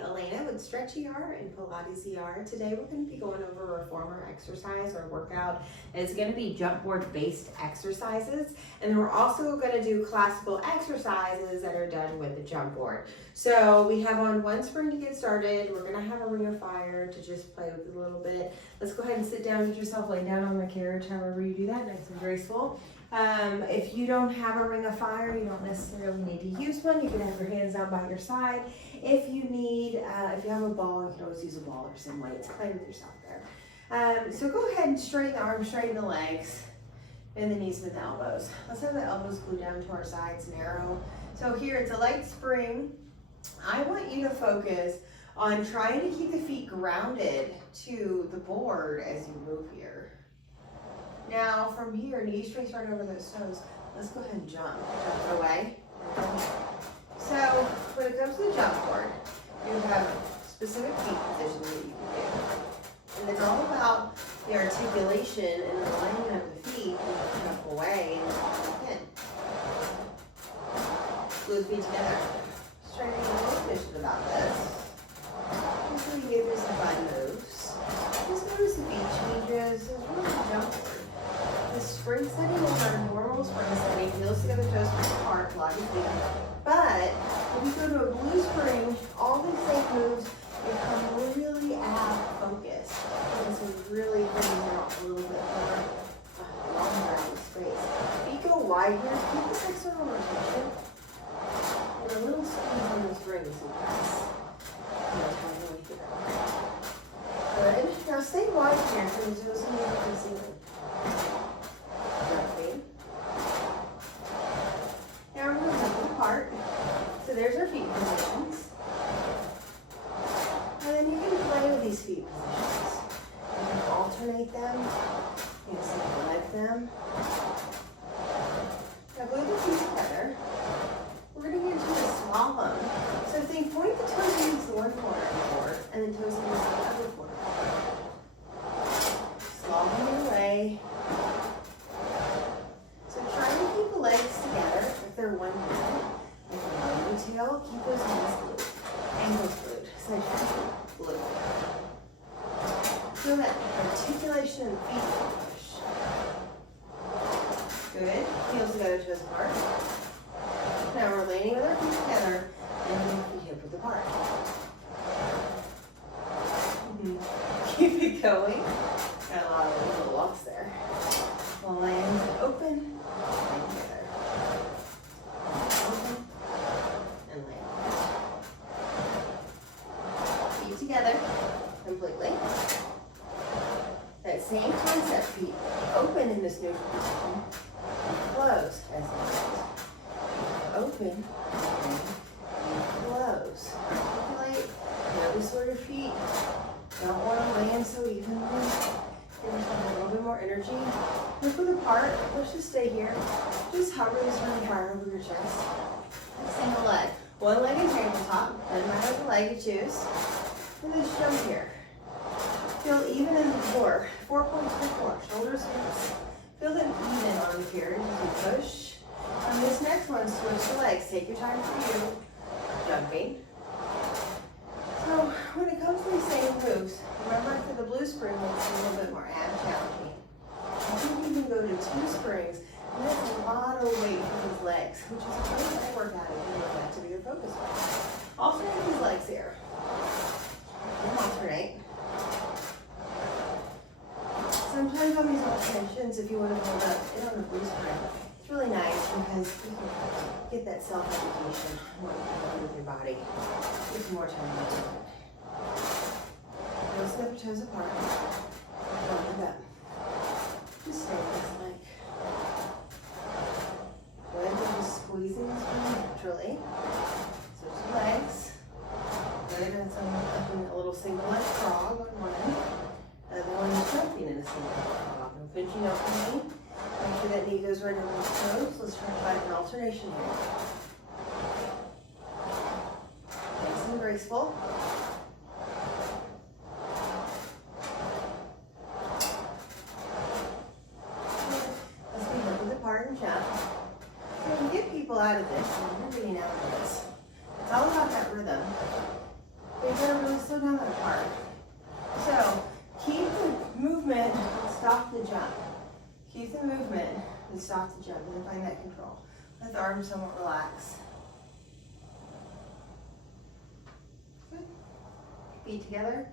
Elena with Stretch ER and Pilates ER. Today we're going to be going over a reformer exercise or workout. It's going to be jump board based exercises, and we're also going to do classical exercises that are done with the jump board. So we have on one spring to get started. We're going to have a ring of fire to just play with it a little bit. Let's go ahead and sit down, get yourself laid down on the carriage, however you do that, nice and graceful. If you don't have a ring of fire, you don't necessarily need to use one. You can have your hands down by your side. If you need, if you have a ball, you can always use a ball or some weights. Play with yourself there. So go ahead and straighten the arms, straighten the legs, and the knees with the elbows. Let's have the elbows glued down to our sides, narrow. So here it's a light spring. I want you to focus on trying to keep the feet grounded to the board as you move here. Now from here, knees trace right over those toes. Let's go ahead and jump away. So when it comes to the jump board, you have specific feet positions that you can do. And it's all about the articulation and the alignment of the feet and jump away and jump in. Glue the feet together. Just trying to be a little efficient about this. Just so you get through some fun moves. Just notice the feet changes. There's really a jump board. The spring setting is our normal spring setting. Heels together, toes apart, Pilates feet. But when you go to a blue spring, all these same moves become really focused. And so really bringing out a little bit more longer out of space. Feet go wide here. Keep this external rotation. And a little squeeze on the springs and press. Good. Now stay wide here so the toes can get to the ceiling. Now we're going to move apart. So there's our feet positions. And then you can play with these feet positions. You can alternate them. You can select them. Now glue the feet together. We're going to get into a slalom. So think point the toes against the one corner of the board and the toes against the other corner. Slalom your way. So try to keep the legs together if they're one hand. If you're on the tail, keep those hands glued. Ankles glued. Side glued. Feel that articulation of the feet push. Good. Heels together, toes apart. Now we're landing with our feet together and then feet hip width apart. Keep it going. Got a lot of little walks there. Land open, land together. Open and land. Feet together completely. That same concept, feet open in this neutral position. Close as you land. Open and close. Articulate. Notice where your feet don't want to land so evenly. Give yourself a little bit more energy. Hip width apart. Let's just stay here. Just hover this ring of fire over your chest. Single leg. One leg in tabletop. Doesn't matter the leg you choose. And just jump here. Feel even in the floor. 4 points per core. Shoulders, hips. Feel them even on the carriage as you push. On this next one, switch the legs. Take your time for you. Jumping. So when it comes to these same moves, remember for the blue spring, it's a little bit more ab challenging. I think you can go to 2 springs, and that's a lot of weight for these legs, which is a great leg workout if you want that to be your focus point. Alternate these legs here. And alternate. Sometimes on these alternations, if you want to hold up it on the blue spring, it's really nice because you can get that self-education on what you can do with your body. Gives you more time to do it. Those step toes apart. Hold it up. Just stay with this leg. Good. We're just squeezing this one naturally. Switch the legs. Good. And so I'm doing a little single leg frog on one end. The one is jumping in a single leg frog. No pinching, no pinching. Make sure that knee goes right over the toes. Let's try to find an alternation here. Nice and graceful. Let's be hip width apart and jump. So we can get people out of this, and you're getting out of this. It's all about that rhythm. and stop the jump, and then find that control. Let the arms somewhat relax. Good. Feet together.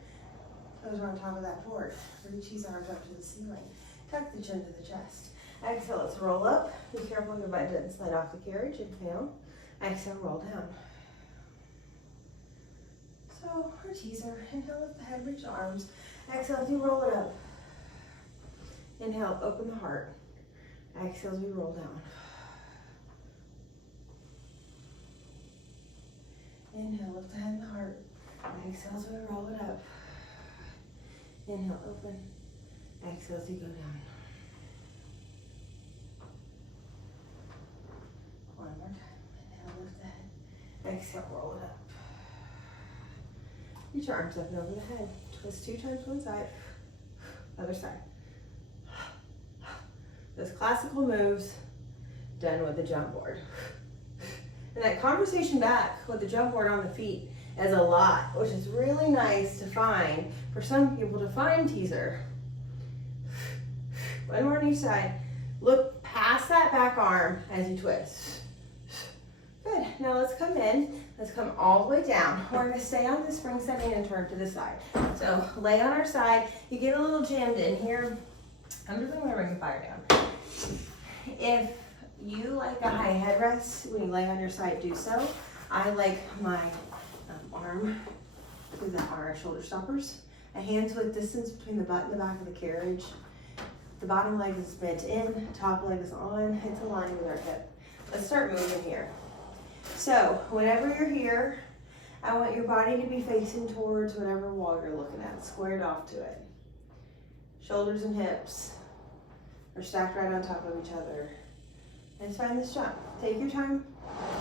Toes are on top of that board. Reach these arms up to the ceiling. Tuck the chin to the chest. Exhale, let's roll up. Be careful your butt doesn't slide off the carriage. Inhale. Exhale, roll down. So, our teaser. Inhale, lift the head, reach the arms. Exhale as you roll it up. Inhale, open the heart. Exhale as we roll down. Inhale, lift the head and the heart. Exhale as we roll it up. Inhale, open. Exhale as you go down. One more time. Inhale, lift the head. Exhale, roll it up. Reach your arms up and over the head. Twist 2 times one side. Other side. Those classical moves done with the jump board. And that conversation back with the jump board on the feet is a lot, which is really nice to find for some people to find teaser. One more on each side. Look past that back arm as you twist. Good. Now let's come in. Let's come all the way down. We're going to stay on the spring setting and turn to the side. So lay on our side. You get a little jammed in here. I'm just going to bring the fire down. If you like a high headrest when you lay on your side, do so. I like my arm with our shoulder stoppers. A hand's width distance between the butt and the back of the carriage. The bottom leg is bent in, top leg is on. It's aligned with our hip. Let's start moving here. So whenever you're here, I want your body to be facing towards whatever wall you're looking at, squared off to it. Shoulders and hips are stacked right on top of each other. And find this jump. Take your time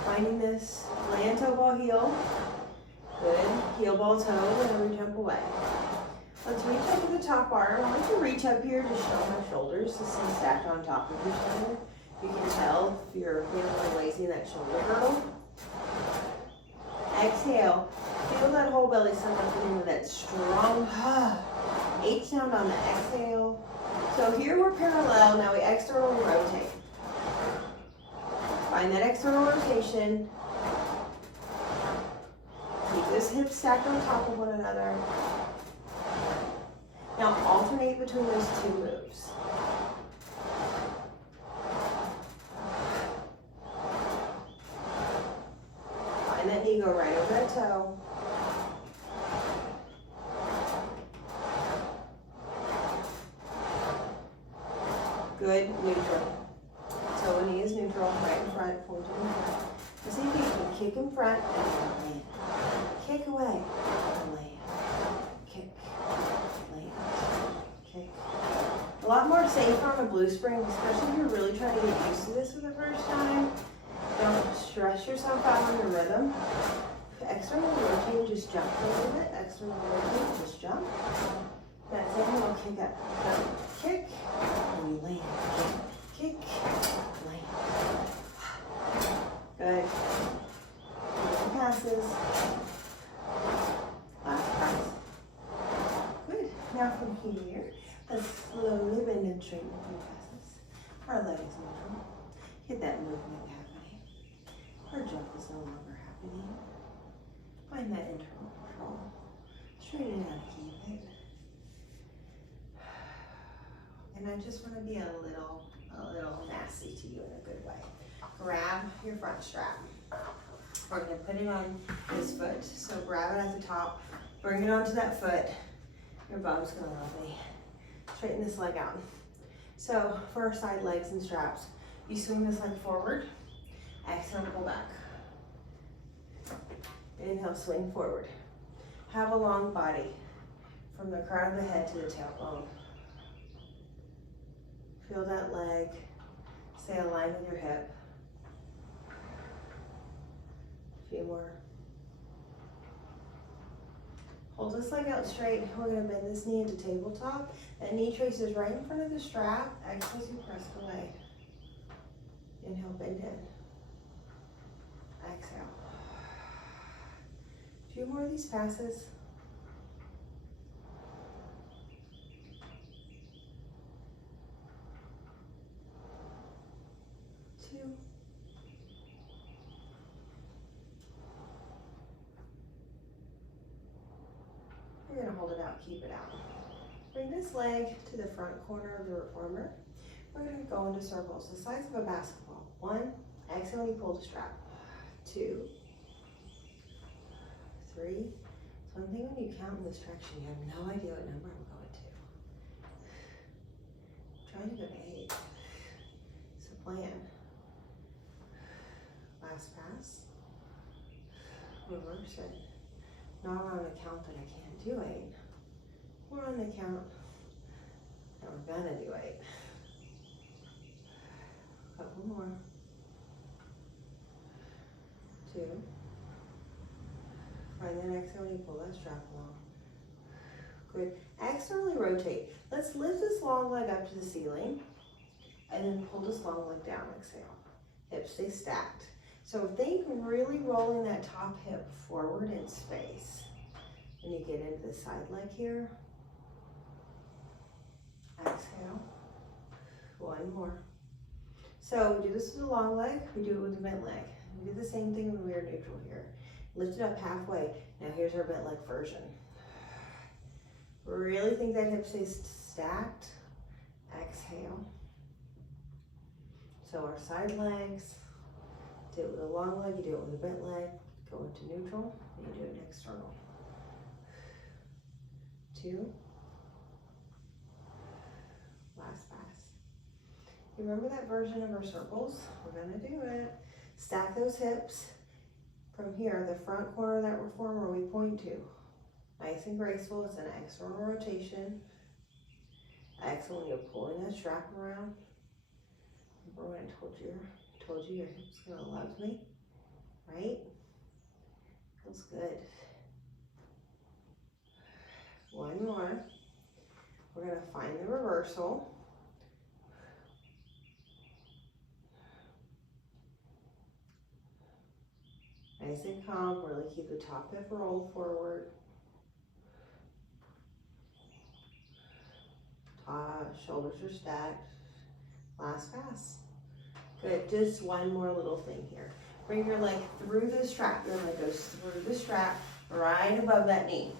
finding this. Land toe ball heel. Good. Heel ball toe whenever you jump away. Let's reach up to the top bar. I want you to reach up here to show my shoulders to see stacked on top of each other. You can tell if you're feeling a little lazy in that shoulder girdle. Exhale. Feel that whole belly suck up into that strong H sound on the exhale. So here we're parallel. Now we externally rotate. Find that external rotation. Keep those hips stacked on top of one another. Now alternate between those 2 moves. Find that knee, go right over that toe. Good, neutral. Toe and knee is neutral, right in front, point to the front. So see if you can kick in front and land. Kick away and land. Kick, land, kick. A lot more safer on a blue spring, especially if you're really trying to get used to this for the first time. Don't stress yourself out on your rhythm. External rotate, just jump a little bit. External rotate, just jump. That same little kick up. Jump, kick, and you land. Kick, land. Good. Passes. Last pass. Good. Now from here, let's slowly bend and straighten a few passes. Our legs neutral. Get that movement happening. Our jump is no longer happening. Find that internal control. Straighten out, keep it. And I just want to be a little nasty to you in a good way. Grab your front strap. We're going to put it on this foot. So grab it at the top, bring it onto that foot. Your bum's going to lovely. Straighten this leg out. So for our side legs and straps, you swing this leg forward. Exhale, pull back. Inhale, swing forward. Have a long body from the crown of the head to the tailbone. Feel that leg. Stay aligned with your hip. A few more. Hold this leg out straight. We're going to bend this knee into tabletop. That knee traces right in front of the strap. Exhale as you press away. Inhale, bend in. Exhale. A few more of these passes. You're gonna hold it out, keep it out. Bring this leg to the front corner of the reformer. We're gonna go into circles the size of a basketball. 1, exhale, you pull the strap. 2, 3. It's one thing when you count in this direction, you have no idea what number I'm going to. I'm trying to go to 8. So plan. Last pass. Reverse it. Not on the count that I can't do 8. We're on the count that we're gonna do 8. Couple more. 2. Find that exhale when you pull that strap along. Good. Externally rotate. Let's lift this long leg up to the ceiling and then pull this long leg down. Exhale. Hips stay stacked. So think really rolling that top hip forward in space. When you get into the side leg here, exhale. 1 more. So we do this with the long leg, we do it with the bent leg. We do the same thing when we are neutral here. Lift it up halfway. Now here's our bent leg version. Really think that hip stays stacked. Exhale. So our side legs, do it with a long leg, you do it with a bent leg, go into neutral, and you do it external. 2. Last pass. You remember that version of our circles? We're gonna do it. Stack those hips. From here, the front corner of that reformer we point to. Nice and graceful, it's an external rotation. Excellent, you're pulling that strap around. Remember when I told you your hip's gonna love me, right? Feels good. 1 more. We're gonna find the reversal. Nice and calm, really keep the top hip rolled forward. Shoulders are stacked. Last pass. Good, just 1 more little thing here. Bring your leg through the strap. Your leg goes through the strap, right above that knee.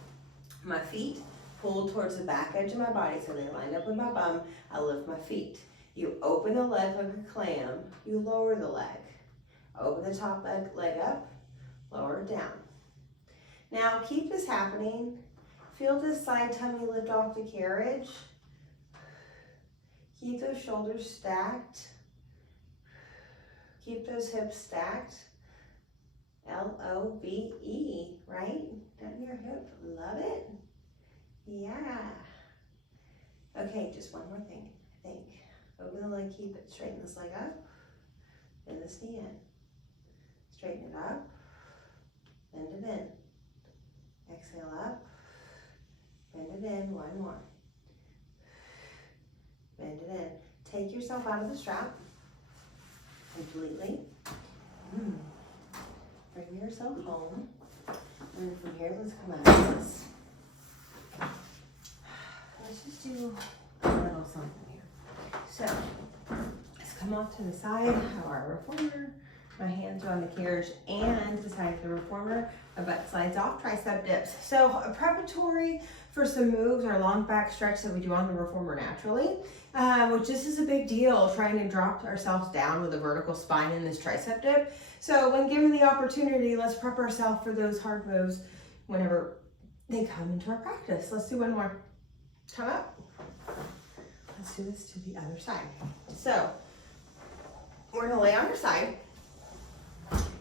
My feet pulled towards the back edge of my body, so they line up with my bum. I lift my feet. You open the leg like a clam. You lower the leg. Open the top leg up, lower it down. Now keep this happening. Feel this side tummy lift off the carriage. Keep those shoulders stacked. Keep those hips stacked. L-O-V-E, right? Down your hip, love it? Yeah. Okay, just 1 more thing, I think. Open the leg, keep it, straighten this leg up, bend this knee in. Straighten it up, bend it in. Exhale up, bend it in, 1 more. Bend it in. Take yourself out of the strap completely. Bring yourself home. And then from here, let's come out of this. Let's just do a little something here. So, let's come off to the side of our reformer. My hands are on the carriage and the side of the reformer. My butt slides off, tricep dips. So a preparatory for some moves or long back stretch that we do on the reformer naturally, which this is a big deal, trying to drop ourselves down with a vertical spine in this tricep dip. So when given the opportunity, let's prep ourselves for those hard moves whenever they come into our practice. Let's do 1 more. Come up. Let's do this to the other side. So we're gonna lay on your side.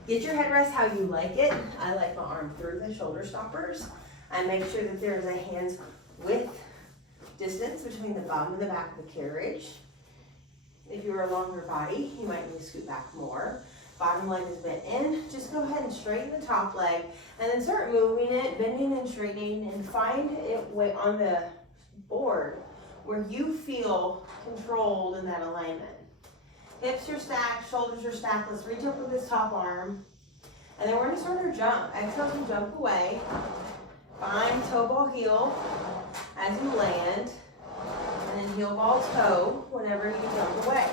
Get your headrest how you like it. I like my arm through the shoulder stoppers. And make sure that there's a hands width distance between the bottom and the back of the carriage. If you're a longer body, you might need to scoot back more. Bottom leg is bent in. Just go ahead and straighten the top leg and then start moving it, bending and straightening, and find it on the board where you feel controlled in that alignment. Hips are stacked, shoulders are stacked. Let's reach up with this top arm. And then we're gonna start our jump. Exhale to jump away. Find toe ball heel as you land. And then heel ball toe whenever you jump away.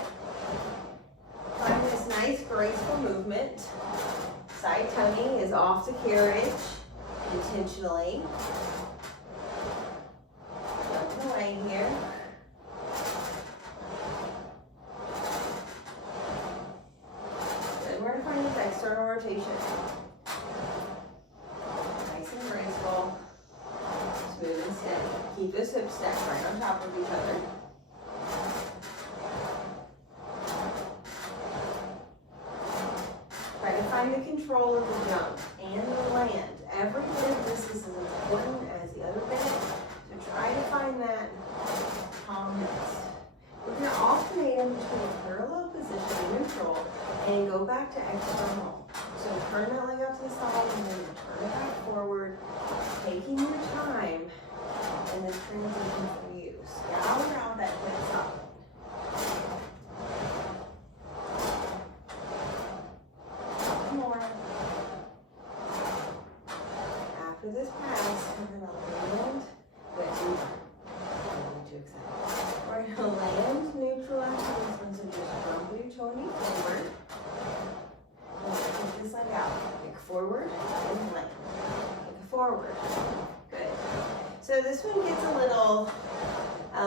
Find this nice graceful movement. Side tummy is off the carriage intentionally. lane here. Good, we're gonna find this external rotation. Nice and graceful. Smooth and steady. Keep those hips stacked right on top of each other. Try to find the control of the jump and the land. Every bit of this is as important as the other bit. So try to find that calmness. We're going to alternate in between a parallel position and neutral and go back to external. So turn that leg out to the side and then turn it back forward, taking your time in this transition for you. Scowl around that hip solid. More. After this pass, we're going to land. Wait, I'm too excited. We're going to land neutral after this one, so just jump your toe forward. Kick this leg out. Kick forward and land. Kick forward. Good. So this one gets a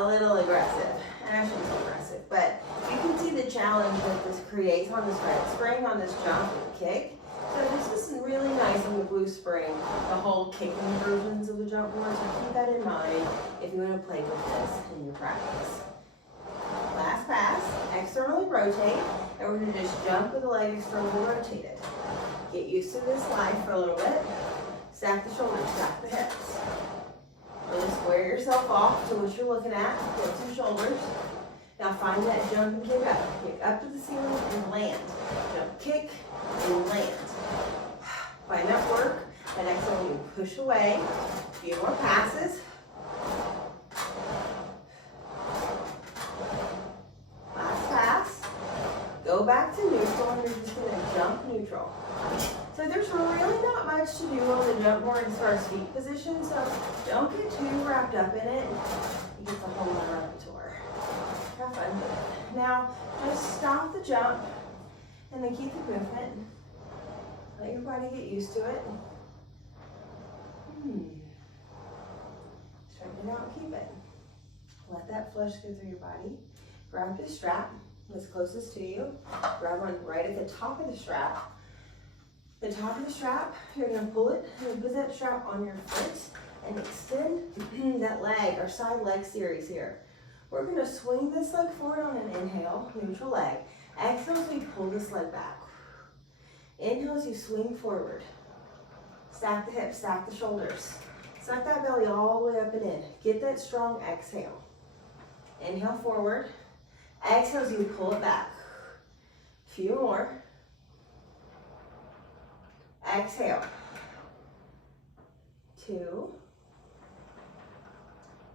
little aggressive. And I shouldn't say aggressive, but you can see the challenge that this creates on this red spring, on this jump and kick. So this is really nice on the blue spring, the whole kicking versions of the jump board. So keep that in mind if you want to play with this in your practice. Last pass, externally rotate, and we're going to just jump with the leg externally rotated. Get used to this slide for a little bit. Stack the shoulders, stack the hips. Really square yourself off to what you're looking at. Hips and shoulders. Now find that jump and kick up. Kick up to the ceiling and land. Jump, kick, and land. Find that work. The next one you push away. A few more passes. Last pass. Go back to neutral and you're just going to jump neutral. So there's really not much to do on the jump board as far as feet position, so don't get too wrapped up in it. You get the whole lot of repertoire. Have fun with it. Now, just stop the jump and then keep the movement. Let your body get used to it. Straighten it out and keep it. Let that flush go through your body. Grab the strap that's closest to you. Grab one right at the top of the strap. The top of the strap, you're going to pull it and put that strap on your foot and extend that leg, our side leg series here. We're going to swing this leg forward on an inhale, neutral leg. Exhale as we pull this leg back. Inhale as you swing forward. Stack the hips, stack the shoulders. Suck that belly all the way up and in. Get that strong exhale. Inhale forward. Exhale as you pull it back. A few more. Exhale. 2.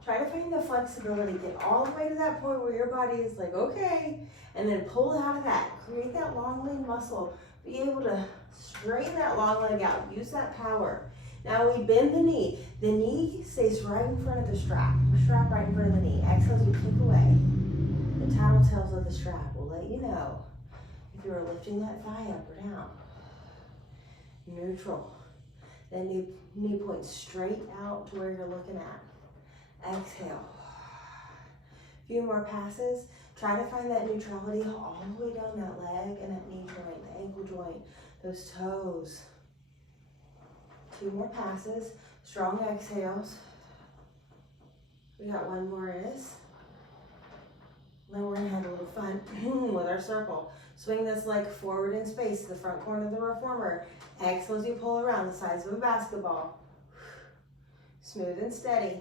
Try to find the flexibility. Get all the way to that point where your body is like, okay, and then pull out of that. Create that long lean muscle. Be able to straighten that long leg out. Use that power. Now we bend the knee. The knee stays right in front of the strap. Strap right in front of the knee. Exhale as you kick away. The tattletales of the strap will let you know if you are lifting that thigh up or down. Neutral. Then knee points straight out to where you're looking at. Exhale. A few more passes. Try to find that neutrality all the way down that leg and that knee joint, the ankle joint, those toes. 2 more passes. Strong exhales. We got one more in us. Then we're going to have a little fun with our circle. Swing this leg forward in space to the front corner of the reformer. Exhale as you pull around the size of a basketball. Smooth and steady.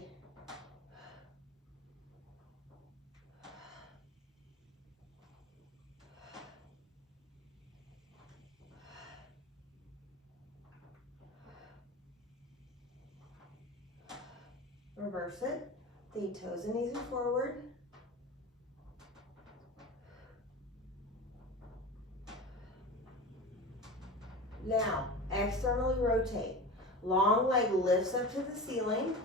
Reverse it. The toes and knees are forward. Now, externally rotate. Long leg lifts up to the ceiling.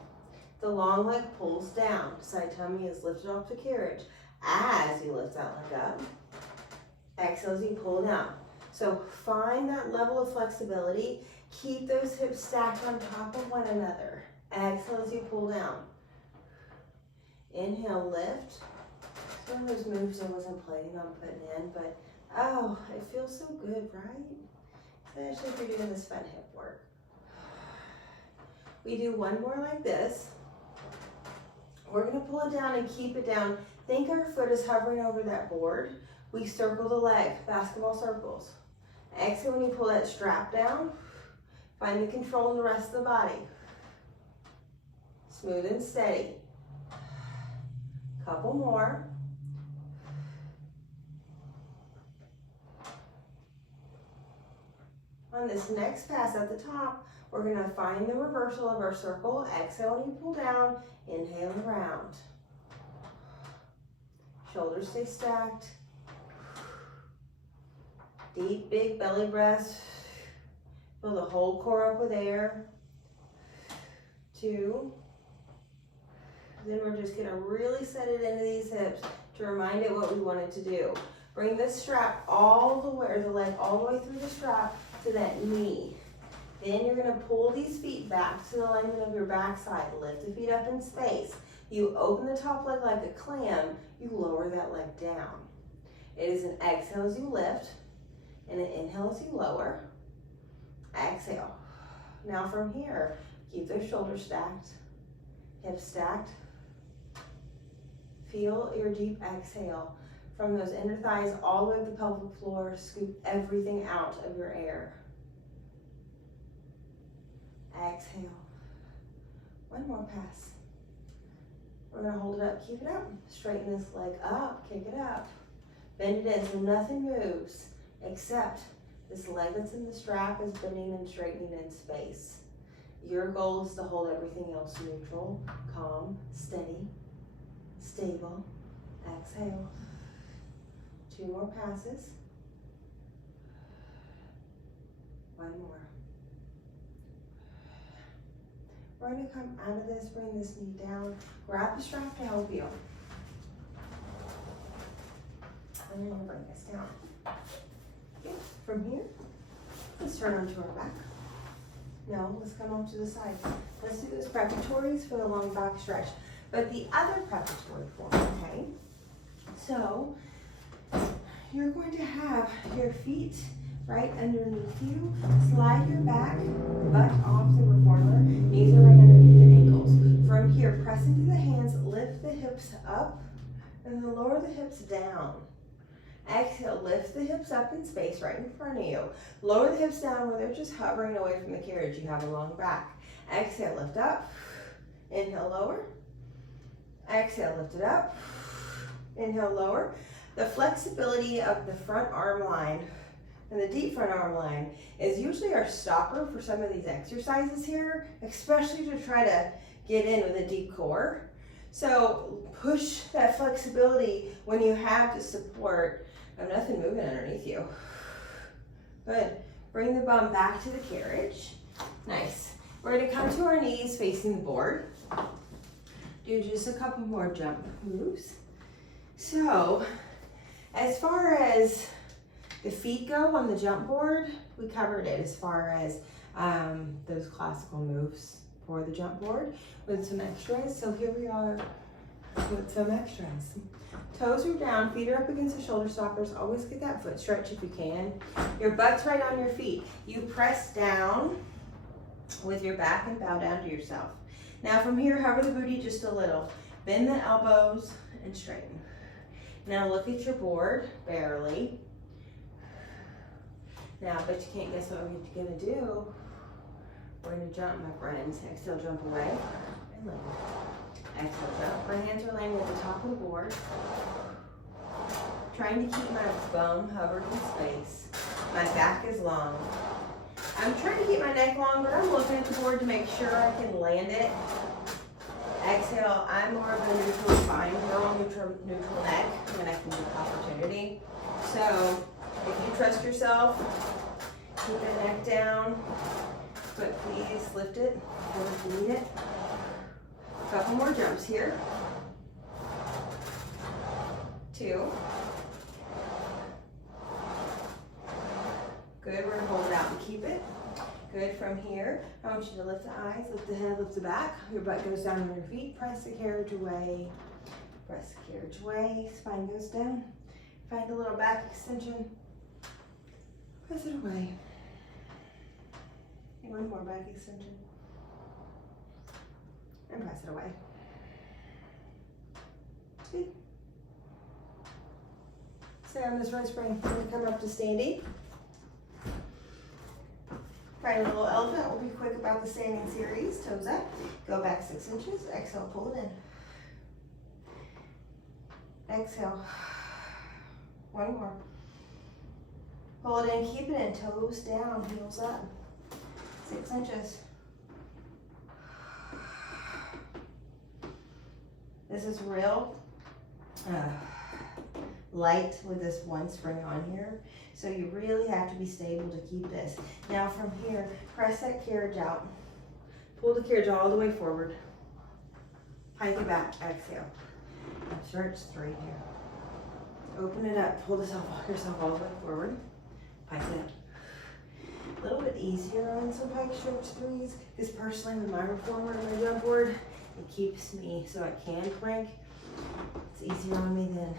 The long leg pulls down. Side tummy is lifted off the carriage. As you lift that leg up, exhale as you pull down. So find that level of flexibility. Keep those hips stacked on top of one another. Exhale as you pull down. Inhale, lift. It's one of those moves I wasn't planning on putting in, but oh, it feels so good, right? Especially if you're doing this fun hip work. We do one more like this. We're gonna pull it down and keep it down. Think our foot is hovering over that board. We circle the leg, basketball circles. Exhale when you pull that strap down. Find the control in the rest of the body. Smooth and steady. Couple more. On this next pass at the top, we're gonna find the reversal of our circle. Exhale when you pull down, inhale around. Shoulders stay stacked. Deep, big belly breaths. Fill the whole core up with air. 2. Then we're just gonna really set it into these hips to remind it what we want it to do. Bring this strap all the way, or the leg all the way through the strap to that knee. Then you're gonna pull these feet back to the alignment of your backside. Lift the feet up in space. You open the top leg like a clam. You lower that leg down. It is an exhale as you lift, and an inhale as you lower. Exhale. Now from here, keep those shoulders stacked, hips stacked. Feel your deep exhale from those inner thighs all the way to the pelvic floor. Scoop everything out of your air. Exhale. One more pass. We're gonna hold it up, keep it up. Straighten this leg up, kick it up. Bend it in so nothing moves except this leg that's in the strap is bending and straightening in space. Your goal is to hold everything else neutral, calm, steady, stable. Exhale. 2 more passes. 1 more. We're going to come out of this, bring this knee down, grab the strap to help you. And then we'll bring this down. Okay, from here, let's turn onto our back. No, let's come up to the side. Let's do those preparatories for the long back stretch. But the other preparatory form, okay? So, you're going to have your feet right underneath you. Slide your back, butt off the reformer. Knees are right underneath the ankles. From here, press into the hands, lift the hips up, and then lower the hips down. Exhale, lift the hips up in space right in front of you. Lower the hips down where they're just hovering away from the carriage. You have a long back. Exhale, lift up. Inhale, lower. Exhale, lift it up. Inhale, lower. The flexibility of the front arm line and the deep front arm line is usually our stopper for some of these exercises here, especially to try to get in with a deep core. So push that flexibility when you have the support of nothing moving underneath you. Good. Bring the bum back to the carriage. Nice. We're going to come to our knees facing the board. Do just a couple more jump moves. So, as far as the feet go on the jump board, we covered it as far as those classical moves for the jump board with some extras. So here we are with some extras. Toes are down, feet are up against the shoulder stoppers. Always get that foot stretch if you can. Your butt's right on your feet. You press down with your back and bow down to yourself. Now from here, hover the booty just a little. Bend the elbows and straighten. Now look at your board, barely. Now, but you can't guess what we're gonna do. We're gonna jump, my friends. Exhale, jump away and land. Exhale, jump. My hands are landing at the top of the board. Trying to keep my bum hovered in space. My back is long. I'm trying to keep my neck long, but I'm looking at the board to make sure I can land it. Exhale, I'm more of a neutral spine girl, neutral neck when I can get the opportunity. So if you trust yourself, keep the neck down, but please lift it if you need it. A couple more jumps here. 2. Good, we're gonna hold it out and keep it. Good, from here, I want you to lift the eyes, lift the head, lift the back. Your butt goes down on your feet, press the carriage away. Press the carriage away, spine goes down. Find a little back extension. Press it away. One more back extension. And press it away. Good. Stay on this right spring. We're going to come up to standing. Find a little elephant. We'll be quick about the standing series. Toes up. Go back 6 inches. Exhale, pull it in. Exhale. One more. Pull it in, keep it in. Toes down, heels up. 6 inches. This is real light with this one spring on here. So you really have to be stable to keep this. Now from here, press that carriage out. Pull the carriage all the way forward. Pike it back, exhale. Stretch straight here. Open it up, pull yourself all the way forward. Pike it up. A little bit easier on some pike stretch threes, because personally with my reformer and my jump board, it keeps me so I can plank. It's easier on me than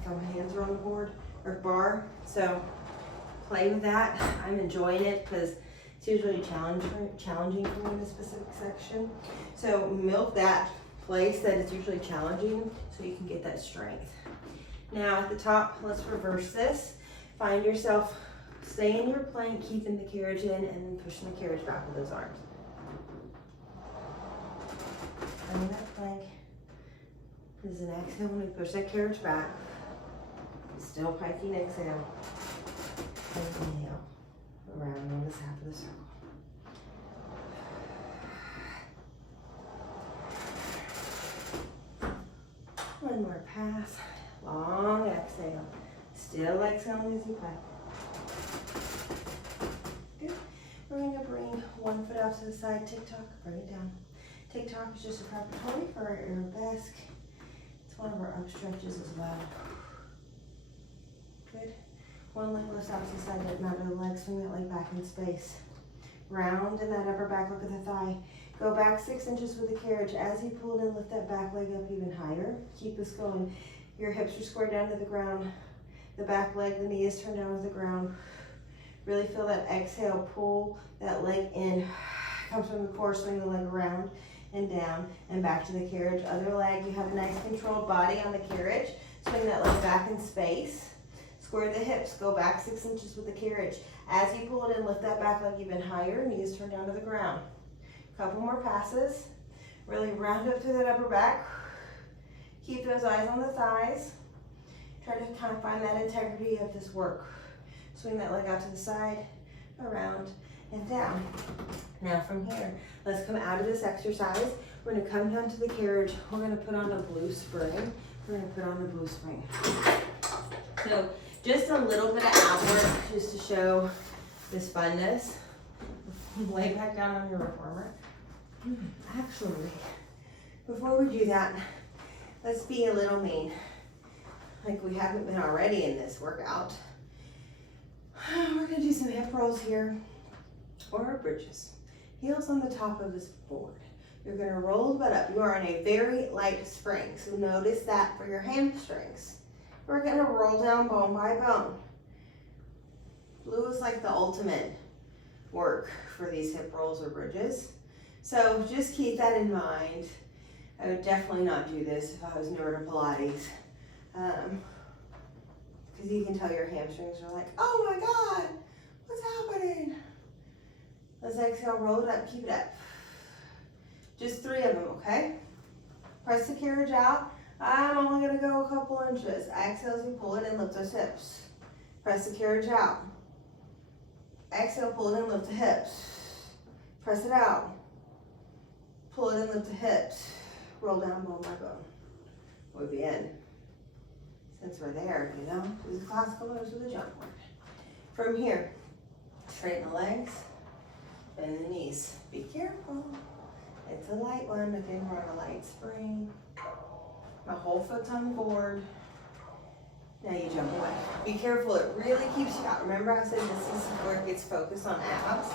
if my hands are on the board or bar. So play with that. I'm enjoying it because it's usually challenging for me in a specific section. So milk that place that is usually challenging so you can get that strength. Now at the top, let's reverse this. Find yourself, stay in your plank, keeping the carriage in, and then pushing the carriage back with those arms. Find that plank. This is an exhale when we push that carriage back. Still piking, exhale. And inhale. Around on this half of the circle. One more pass. Long exhale. Still exhaling as you pike. Good. We're going to bring one foot out to the side. Tick-tock. Bring it down. Tick-tock is just a preparatory for our arabesque. It's one of our up stretches as well. Good. One leg lifts out to the side. Doesn't matter the leg. Swing that leg back in space. Round in that upper back. Look at the thigh. Go back 6 inches with the carriage. As you pull it in, lift that back leg up even higher. Keep this going. Your hips are squared down to the ground. The back leg, the knee is turned down to the ground. Really feel that exhale. Pull that leg in. Come from the core. Swing the leg around and down and back to the carriage. Other leg, you have a nice controlled body on the carriage. Swing that leg back in space. Square the hips. Go back 6 inches with the carriage. As you pull it in, lift that back leg even higher. Knees turn down to the ground. Couple more passes. Really round up through that upper back. Keep those eyes on the thighs. Try to kind of find that integrity of this work. Swing that leg out to the side, around, and down. Now from here, let's come out of this exercise. We're going to come down to the carriage. We're going to put on a blue spring. We're going to put on the blue spring. So just a little bit of outward just to show this funness. Lay back down on your reformer. Actually, before we do that, let's be a little mean, like we haven't been already in this workout. We're gonna do some hip rolls here, or bridges. Heels on the top of this board. You're gonna roll the butt up. You are on a very light spring, so notice that for your hamstrings. We're gonna roll down bone by bone. Blue is like the ultimate work for these hip rolls or bridges. So just keep that in mind. I would definitely not do this if I was newer to Pilates. Because you can tell your hamstrings are like, oh my God, what's happening? Let's exhale, roll it up, keep it up. Just 3 of them, okay? Press the carriage out. I'm only gonna go a couple inches. Exhale as you pull it and lift those hips. Press the carriage out. Exhale, pull it in, lift the hips. Press it out. Pull it in, lift the hips. Roll down bone by bone. Muy bien. Since we're there, you know, this is classical moves with a jump board. From here, straighten the legs, bend the knees. Be careful. It's a light one. Again, we're on a light spring. My whole foot's on the board. Now you jump away. Be careful, it really keeps you out. Remember I said this is where it gets focused on abs.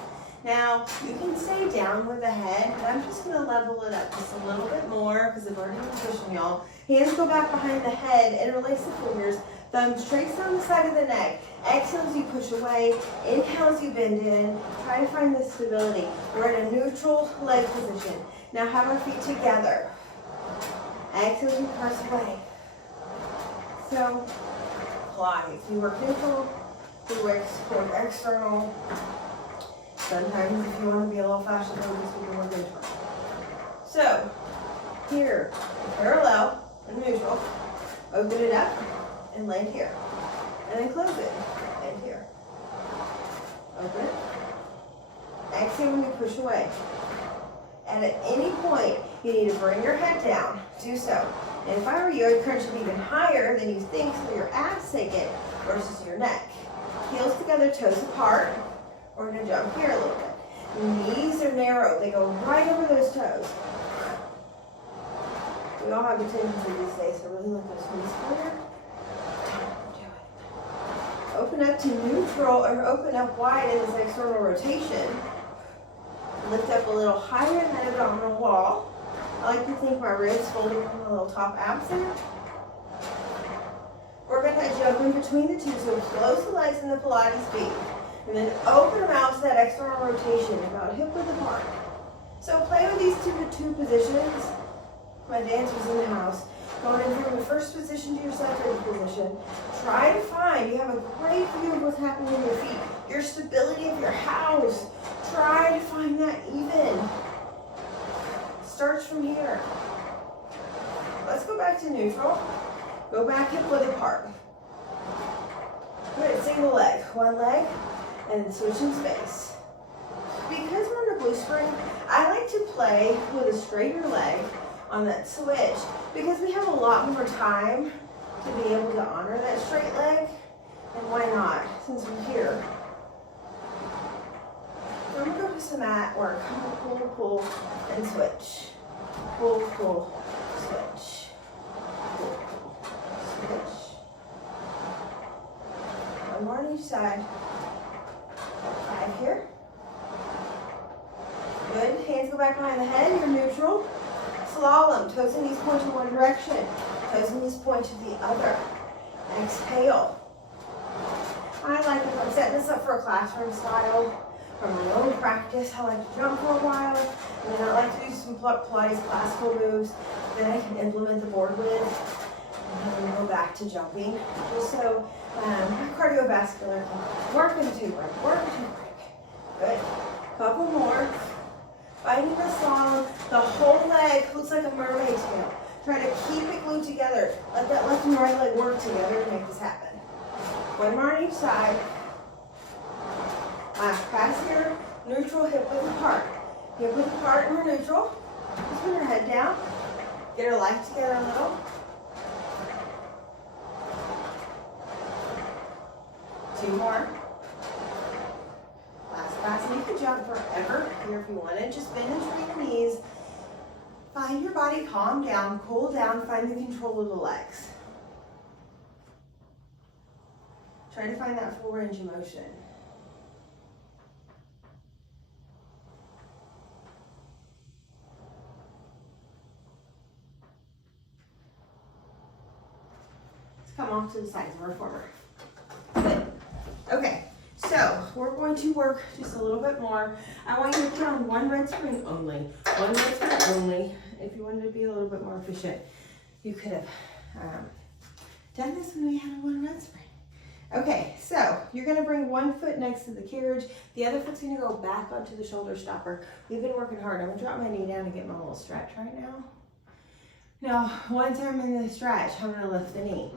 Now, you can stay down with the head, but I'm just gonna level it up just a little bit more because I've already been pushing y'all. Hands go back behind the head, interlace the fingers, thumbs trace down the side of the neck. Exhale as you push away, inhale as you bend in. Try to find this stability. We're in a neutral leg position. Now have our feet together. Exhale as you press away. So, Pilates. You work neutral, you work external. Sometimes if you want to be a little fashion focused, you can work neutral. So, here, parallel and neutral. Open it up and land here. And then close it and here. Open it. Exhale when you push away. And at any point, you need to bring your head down. Do so. And if I were you, I'd crunch it even higher than you think so your abs take it versus your neck. Heels together, toes apart. We're going to jump here a little bit. Knees are narrow. They go right over those toes. We all have tendency these days to really let those knees clear. Open up to neutral or open up wide in this external rotation. Lift up a little higher than that abdominal wall. I like to think my ribs folding from the little top abs there. We're going to jump in between the two, so close the legs in the Pilates feet. And then open them out to that external rotation, about hip width apart. So play with these two positions. My dancers in the house. Going in from the first position to your second position. Try to find, you have a great view of what's happening in your feet. Your stability of your house. Try to find that even. Starts from here. Let's go back to neutral. Go back hip width apart. Good, single leg. One leg, and then switch in space. Because we're in a glute spring, I like to play with a straighter leg on that switch because we have a lot more time to be able to honor that straight leg. And why not, since we're here? So I'm going to go to some mat work. I'm going to pull, pull, and switch. Pull, pull, switch. Pull, pull, switch. One more on each side. 5 here. Good. Hands go back behind the head. You're neutral. Slalom. Toes and knees point in one direction. Toes and knees point to the other. Exhale. I like if I'm setting this up for a classroom style. From my own practice, I like to jump for a while, and then I like to do some Pilates classical moves that I can implement the board with, and then go back to jumping, just so my cardiovascular can work into break, work into break. Good. Couple more. Finding the slalom, the whole leg looks like a mermaid tail. Try to keep it glued together. Let that left and right leg work together to make this happen. One more on each side. Last pass here, neutral, hip width apart. Hip width apart and we're neutral. Just put your head down. Get our life together a little. 2 more. Last pass, and you can jump forever here if you wanted. Just bend and straighten your knees. Find your body, calm down, cool down, find the control of the legs. Try to find that full range of motion. Come off to the sides of our reformer. Good. Okay, so we're going to work just a little bit more. I want you to put on 1 red spring only. 1 red spring only. If you wanted to be a little bit more efficient, you could have done this when we had a 1 red spring. Okay, so you're going to bring 1 foot next to the carriage. The other foot's going to go back onto the shoulder stopper. We've been working hard. I'm going to drop my knee down and get my little stretch right now. Now, once I'm in the stretch, I'm going to lift the knee.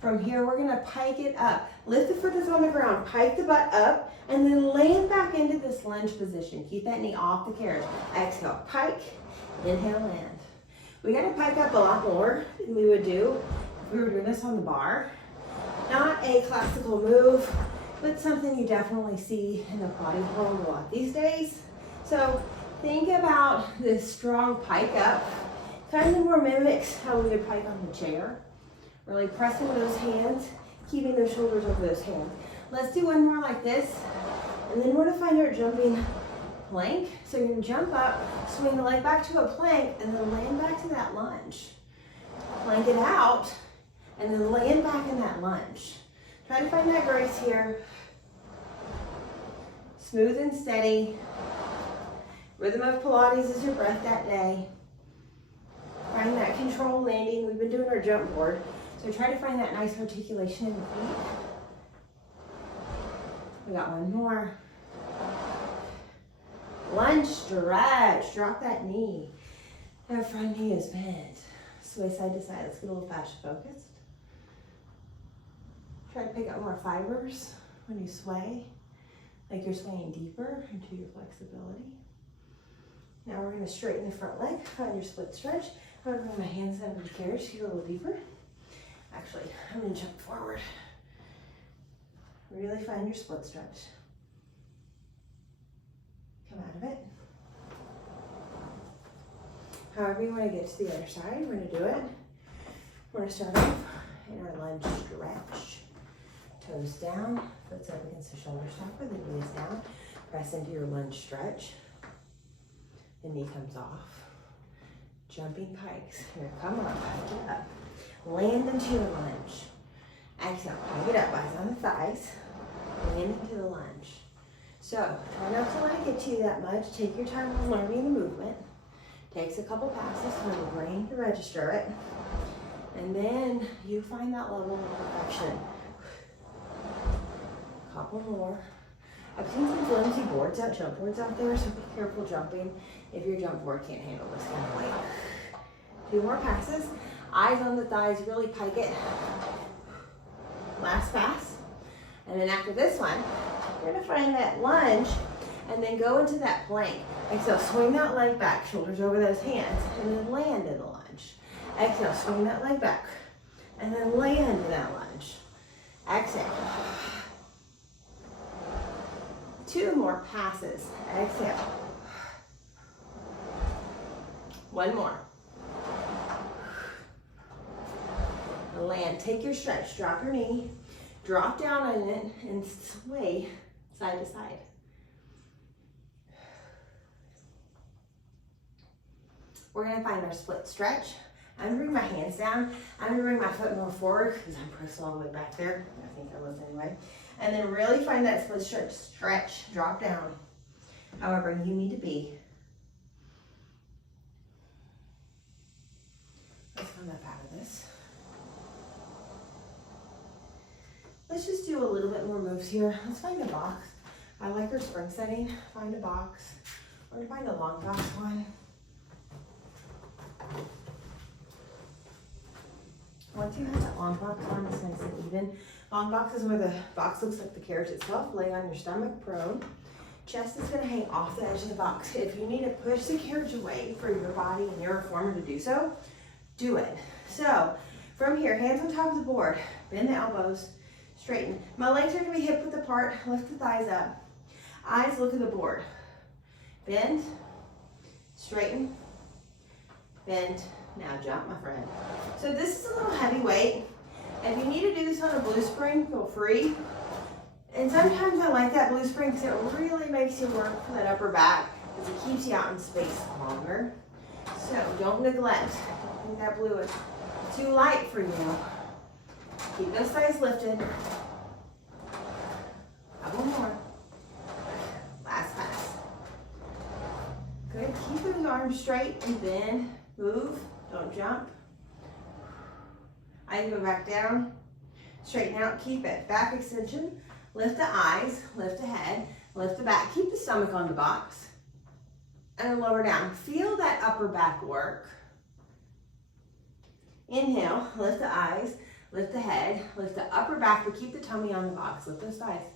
From here, we're gonna pike it up. Lift the foot that's on the ground, pike the butt up, and then land back into this lunge position. Keep that knee off the carriage. Exhale, pike, inhale, land. We gotta pike up a lot more than we would do if we were doing this on the bar. Not a classical move, but something you definitely see in the Pilates world a lot these days. So think about this strong pike up. Kind of more mimics how we would pike on the chair. Really pressing those hands, keeping those shoulders over those hands. Let's do 1 more like this. And then we're gonna find our jumping plank. So you're gonna jump up, swing the leg back to a plank, and then land back to that lunge. Plank it out, and then land back in that lunge. Try to find that grace here. Smooth and steady. Rhythm of Pilates is your breath that day. Find that control landing. We've been doing our jump board. So try to find that nice articulation in the feet. We got one more. Lunge, stretch, drop that knee. That front knee is bent. Sway side to side. Let's get a little fascia focused. Try to pick up more fibers when you sway, like you're swaying deeper into your flexibility. Now we're going to straighten the front leg, find your split stretch. I'm going to bring my hands under the carriage to get a little deeper. Actually, I'm going to jump forward. Really find your split stretch. Come out of it. However you want to get to the other side, we're going to do it. We're going to start off in our lunge stretch. Toes down, foot's up against the shoulder stopper, the knee is down. Press into your lunge stretch. The knee comes off. Jumping pikes. Here, come on, pike it up. Land into your lunge. Exhale, pike it up, eyes on the thighs. Land into the lunge. So, try not to let it get to you that much. Take your time on learning the movement. Takes a couple passes for the brain to register it. And then you find that level of perfection. Couple more. I've seen some flimsy boards out, jump boards out there, so be careful jumping if your jump board can't handle this kind of weight. 2 more passes. Eyes on the thighs, really pike it. Last pass. And then after this one, you're gonna find that lunge and then go into that plank. Exhale, swing that leg back, shoulders over those hands, and then land in the lunge. Exhale, swing that leg back, and then land in that lunge. Exhale. 2 more passes. Exhale. 1 more. Land. Take your stretch. Drop your knee. Drop down on it and sway side to side. We're going to find our split stretch. I'm going to bring my hands down. I'm going to bring my foot more forward because I'm pressed all the way back there. I think I was anyway. And then really find that split stretch, drop down. However you need to be. Let's come up out of this. Let's just do a little bit more moves here. Let's find a box. I like our spring setting. Find a box. We're going to find a long box one. Once you have that long box on, it's nice and even. Long box is where the box looks like the carriage itself. Lay on your stomach, prone. Chest is going to hang off the edge of the box. If you need to push the carriage away for your body and your reformer to do so, do it. So, from here, hands on top of the board. Bend the elbows, straighten. My legs are going to be hip width apart. Lift the thighs up. Eyes look at the board. Bend, straighten, bend. Now jump, my friend. So this is a little heavyweight. If you need to do this on a blue spring, feel free. And sometimes I like that blue spring because it really makes you work for that upper back because it keeps you out in space longer. So don't neglect. Don't think that blue is too light for you. Keep those thighs lifted. Couple more. Last pass. Good. Keep those arms straight and bend. Move. Don't jump. I go back down. Straighten out. Keep it. Back extension. Lift the eyes. Lift the head. Lift the back. Keep the stomach on the box. And then lower down. Feel that upper back work. Inhale. Lift the eyes. Lift the head. Lift the upper back, but keep the tummy on the box. Lift those thighs.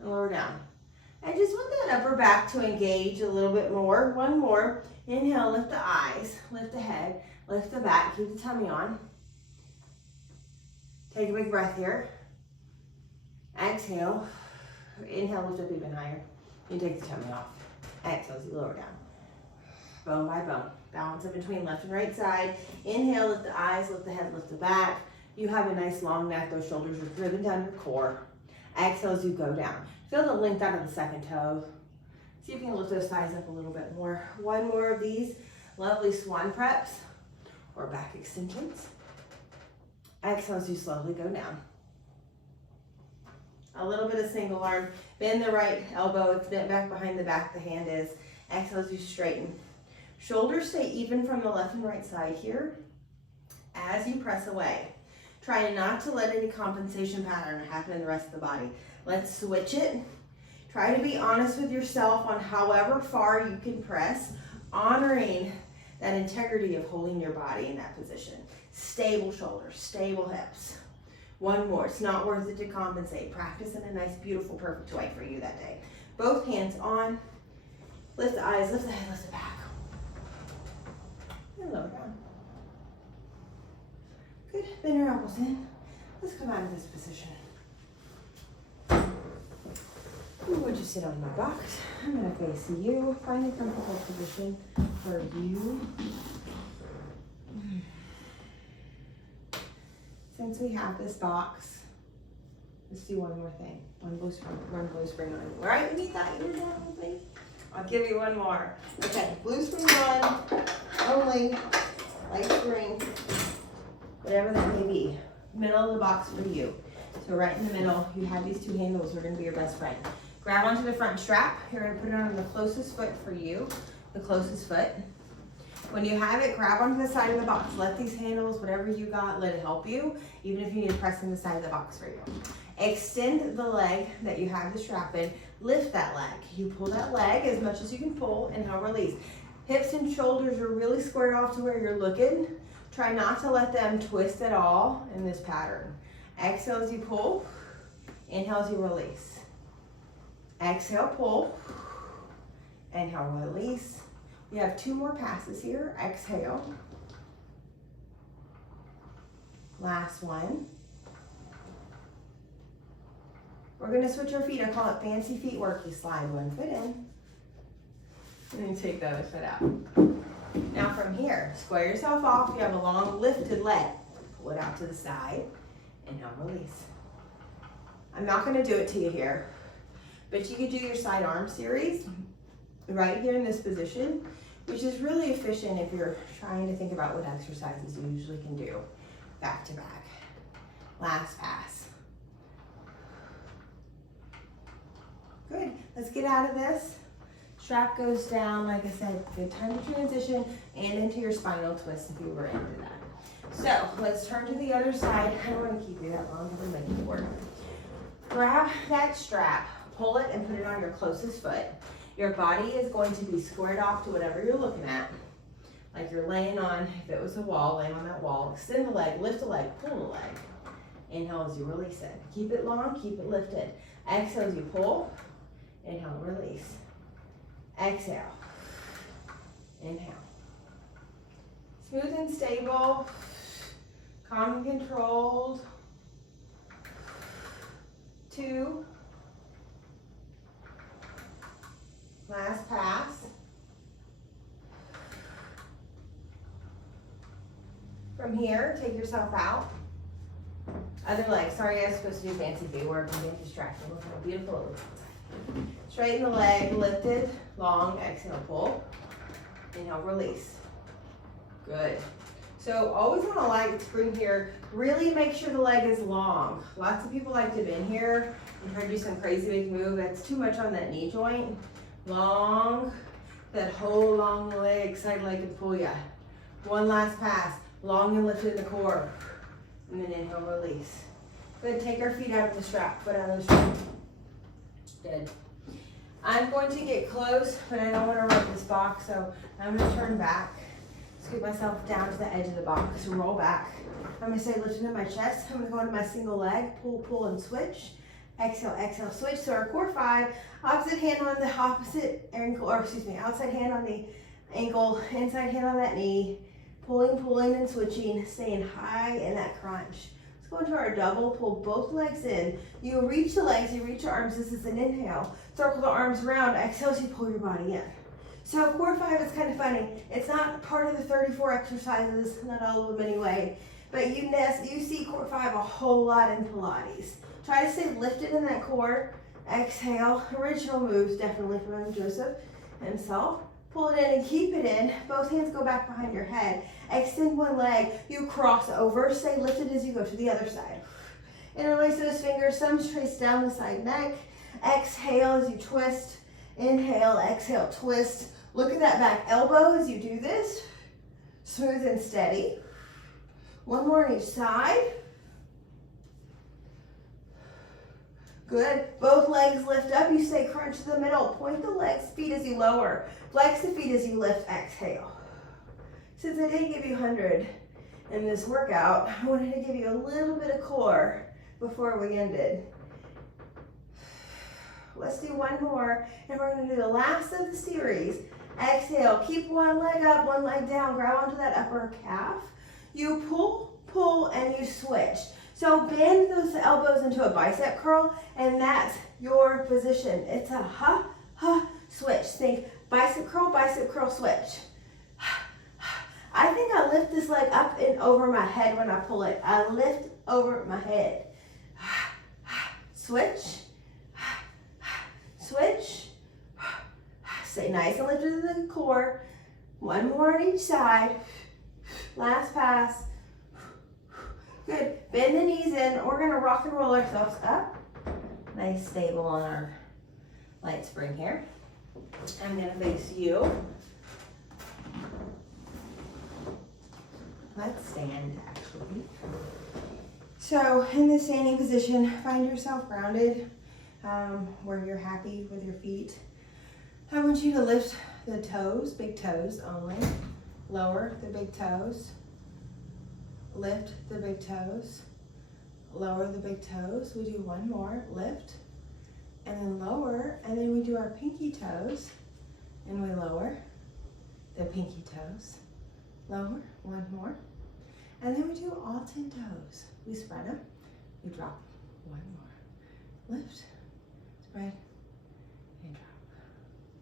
And lower down. I just want that upper back to engage a little bit more. 1 more. Inhale, lift the eyes, lift the head, lift the back, keep the tummy on. Take a big breath here. Exhale. Inhale, lift up even higher. You take the tummy off. Exhale as you lower down. Bone by bone. Balance in between left and right side. Inhale, lift the eyes, lift the head, lift the back. You have a nice long neck. Those shoulders are driven down your core. Exhale as you go down. Feel the length out of the second toe. See if you can lift those thighs up a little bit more. One more of these lovely swan preps or back extensions. Exhale as you slowly go down. A little bit of single arm. Bend the right elbow. It's bent back behind the back the hand is. Exhale as you straighten. Shoulders stay even from the left and right side here as you press away. Try not to let any compensation pattern happen in the rest of the body. Let's switch it. Try to be honest with yourself on however far you can press, honoring that integrity of holding your body in that position. Stable shoulders, stable hips. One more. It's not worth it to compensate. Practice in a nice, beautiful, perfect way for you that day. Both hands on. Lift the eyes, lift the head, lift the back. And lower down. Good. Bend your elbows in. Let's come out of this position. Would you sit on my box? I'm going to face you. Find a comfortable position for you. Since we have this box, let's do one more thing. One blue spring on you. All right, you need that? You were down with me? I'll give you one more. Okay, blue spring on, only, light spring, whatever that may be. Middle of the box for you. So right in the middle, you have these two handles. We're going to be your best friend. Grab onto the front strap. You're going to put it on the closest foot for you, the closest foot. When you have it, grab onto the side of the box. Let these handles, whatever you got, let it help you, even if you need to press in the side of the box for you. Extend the leg that you have the strap in. Lift that leg. You pull that leg as much as you can pull and now release. Hips and shoulders are really squared off to where you're looking. Try not to let them twist at all in this pattern. Exhale as you pull. Inhale as you release. Exhale, pull. Inhale, release. We have two more passes here. Exhale. Last one. We're going to switch our feet. I call it fancy feet work. You slide one foot in, and then take the other foot out. Now from here, square yourself off. You have a long lifted leg. Pull it out to the side, and now release. I'm not going to do it to you here, but you could do your side arm series right here in this position, which is really efficient if you're trying to think about what exercises you usually can do back to back. Last pass. Good. Let's get out of this. Strap goes down. Like I said, good time to transition and into your spinal twist if you were into that. So let's turn to the other side. I don't want to keep you that long because I'm making it work. Grab that strap, pull it and put it on your closest foot. Your body is going to be squared off to whatever you're looking at. Like you're laying on, if it was a wall, laying on that wall. Extend the leg, lift the leg, pull the leg. Inhale as you release it. Keep it long, keep it lifted. Exhale as you pull. Inhale, release. Exhale. Inhale. Smooth and stable. Calm and controlled. 2. Last pass. From here, take yourself out. Other leg. Sorry, I was supposed to do fancy feet work. I'm getting distracted. Look how beautiful it looks outside. Straighten the leg, lifted, long, exhale, pull. Inhale, release. Good. So always on a light spring here, really make sure the leg is long. Lots of people like to bend here and try to do some crazy big move. That's too much on that knee joint. Long, that whole long leg, side leg can pull ya. One last pass, long and lifted in the core. And then inhale, release. Good, take our feet out of the strap, foot out of the strap. Good. I'm going to get close, but I don't want to rub this box, so I'm going to turn back, scoot myself down to the edge of the box, roll back. I'm going to stay lifted in my chest. I'm going to go into my single leg, pull, pull, and switch. Exhale, exhale, switch. So our core 5, opposite hand on the opposite ankle, or excuse me, outside hand on the ankle, inside hand on that knee, pulling, pulling, and switching, staying high in that crunch. Let's go into our double, pull both legs in. You reach the legs, you reach your arms. This is an inhale. Circle the arms around. Exhale as you pull your body in. So core 5 is kind of funny. It's not part of the 34 exercises, not all of them anyway, but you see core 5 a whole lot in Pilates. Try to stay lifted in that core Exhale, original moves definitely from Joseph himself. Pull it in and keep it in. Both hands go back behind your head. Extend one leg. You cross over. Stay lifted as you go to the other side. Interlace those fingers. Thumbs trace down the side neck. Exhale as you twist. Inhale, exhale, twist. Look at that back elbow as you do this. Smooth and steady. One more on each side. Good. Both legs lift up. You stay crunch to the middle. Point the legs, feet as you lower. Flex the feet as you lift. Exhale. Since I did give you 100 in this workout, I wanted to give you a little bit of core before we ended. Let's do one more, and we're going to do the last of the series. Exhale. Keep one leg up, one leg down. Grab onto that upper calf. You pull, and you switch. So bend those elbows into a bicep curl, and that's your position. It's a switch. Think bicep curl, switch. I think I lift this leg up and over my head when I pull it. I lift over my head. Switch. Switch. Stay nice and lifted to the core. One more on each side. Last pass. Good. Bend the knees in. We're going to rock and roll ourselves up. Nice stable on our light spring here. I'm going to face you. Let's stand, actually. So in this standing position, find yourself grounded, where you're happy with your feet. I want you to lift the toes, big toes only. Lower the big toes. Lift the big toes. Lower the big toes. We do one more. Lift. And then lower. And then we do our pinky toes. And we lower the pinky toes. Lower. One more. And then we do all 10 toes. We spread them. We drop. One more. Lift. Spread. And drop.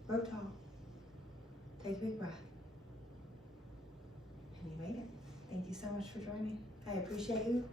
Grow tall. Take a big breath. And you made it. Thank you so much for joining. I appreciate you.